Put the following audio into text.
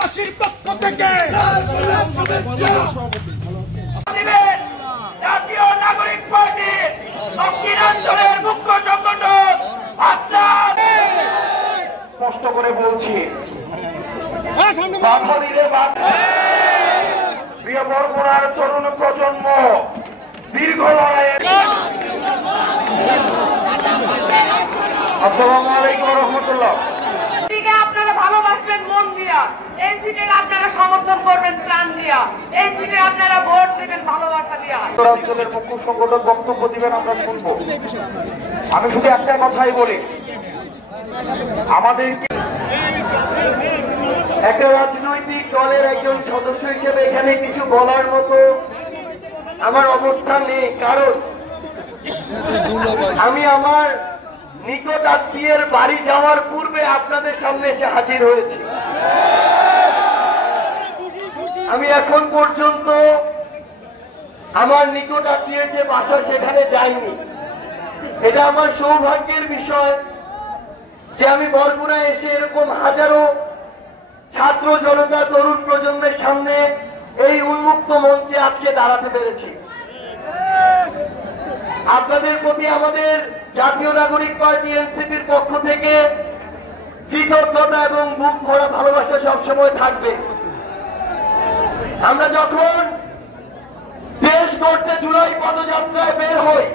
বগুড়াবাসীর পক্ষ থেকে জাতীয় নাগরিক পার্টি দক্ষিণাঞ্চলের মুখ্য সংগঠক স্পষ্ট করে বলছি, বাধা দিলে প্রিয় বরগুনার তরুণ প্রজন্ম দীর্ঘ লড়াইয়ে। আসসালামু আলাইকুম রহমতুল্লাহ। আপনারা ভালোবাসবেন মন দিয়া, এই সিটে আপনারা সমর্থন করবেন প্রাণ দিয়া, এই সিটে আপনারা ভোট দেবেন ভালোবাসা দিয়া। অঞ্চলের মুখ্য সংগঠক বক্তব্য দিবেন, আমরা শুনবো। আমি শুধু একটা কথাই বলি, আমাদের একটা রাজনৈতিক দলের একজন সদস্য হিসেবে এখানে কিছু বলার মতো আমার অবস্থান নেই, কারণ আমি আমার নিকট আত্মীয়ের বাড়ি যাওয়ার পূর্বে আপনাদের সামনে এসে হাজির হয়েছি। আমি এখন পর্যন্ত আমার নিকট আত্মীয়ের যে বাসা সেখানে যাইনি। এটা আমার সৌভাগ্যের বিষয় যে আমি বরগুনায় এসে এরকম হাজারো ছাত্র জনতা তরুণ প্রজন্মের সামনে এই উন্মুক্ত মঞ্চে আজকে দাঁড়াতে পেরেছি। আপনাদের প্রতি আমাদের জাতীয় নাগরিক পার্টি এনসিপির পক্ষ থেকে কৃতজ্ঞতা এবং বুক ভরা ভালোবাসা সবসময় থাকবে। আমরা যখন দেশ গড়তে জুলাই পদযাত্রায় বের হই,